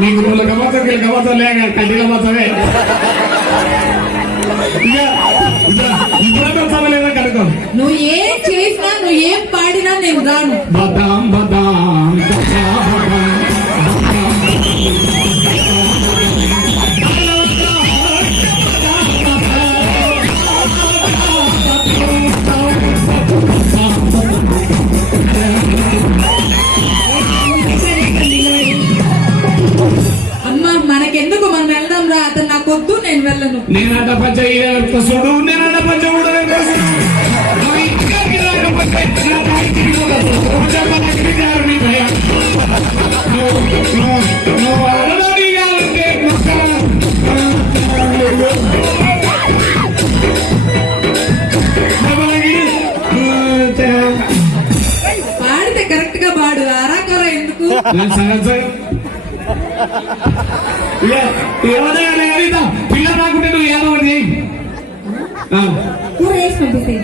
నీకు నువ్వు గమ్మతో గమ్మతో లేక కంటిగా పోతావే ఇప్పుడు వస్తావా కనుకో. నువ్వు ఏం చేసినా నువ్వు ఏం పాడినా నేను రాను. బదాం బదాం అమ్మా మనకెందుకు, మనం వెళ్దాం రా. అతను నాకు వద్దు, నేను వెళ్ళను. నేనట పంచ చూడు, నేనట పంచ పాడితే కరెక్ట్ గా పాడు, ఆరాకర ఎందుకు? ఏమన్నా పిల్ల రాకుంటే నువ్వు ఏదో ఒకటి కూర వేసి పంపిస్తే